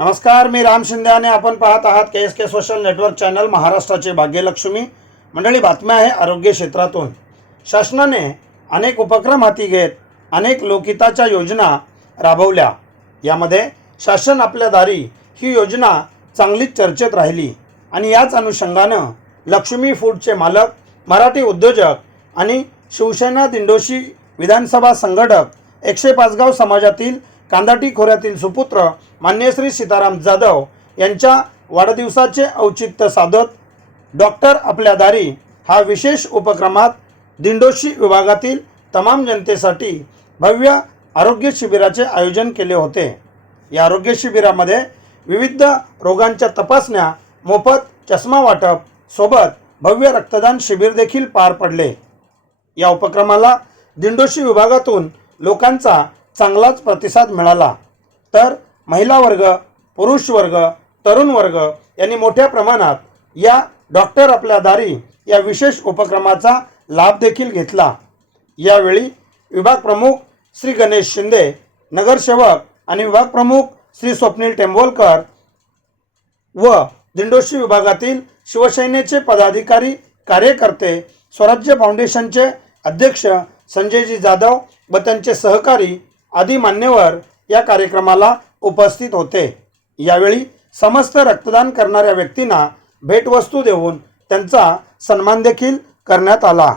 नमस्कार मी राम शिंदे आणि आपण पाहत आहात K S K social network channel महाराष्ट्राचे भाग्यलक्ष्मी. मंडळी बातम्या आहे आरोग्य क्षेत्रातून. शासनाने अनेक उपक्रम हाती घेत अनेक लोकहिताच्या योजना राबवल्या. यामध्ये शासन आपल्या दारी ही योजना चांगलीच चर्चेत राहिली आणि याच अनुषंगानं लक्ष्मी फूडचे मालक मराठी उद्योजक आणि शिवसेना दिंडोशी विधानसभा संघटक एकशे पाचगाव समाजातील कांदाटी खोऱ्यातील सुपुत्र मान्यश्री सीताराम जाधव यांच्या वाढदिवसाचे औचित्य साधत डॉक्टर आपल्या दारी हा विशेष उपक्रमात दिंडोशी विभागातील तमाम जनतेसाठी भव्य आरोग्य शिबिराचे आयोजन केले होते. या आरोग्य शिबिरामध्ये विविध रोगांच्या तपासण्या मोफत चष्मा वाटप सोबत भव्य रक्तदान शिबिर देखील पार पडले. या उपक्रमाला दिंडोशी विभागातून लोकांचा चांगलाच प्रतिसाद मिळाला. तर महिला वर्ग पुरुष वर्ग तरुण वर्ग यांनी मोठ्या प्रमाणात या डॉक्टर आपल्या दारी या विशेष उपक्रमाचा लाभ देखील घेतला. यावेळी विभाग प्रमुख श्री गणेश शिंदे नगरसेवक आणि विभाग प्रमुख श्री स्वप्नील टेंबोलकर व दिंडोशी विभागातील शिवसेनेचे पदाधिकारी कार्यकर्ते स्वराज्य फाउंडेशनचे अध्यक्ष संजयजी जाधव व त्यांचे सहकारी आदी मान्यवर या कार्यक्रमाला उपस्थित होते. यावेळी समस्त रक्तदान करणाऱ्या व्यक्तींना भेटवस्तू देऊन त्यांचा सन्मान देखील करण्यात आला.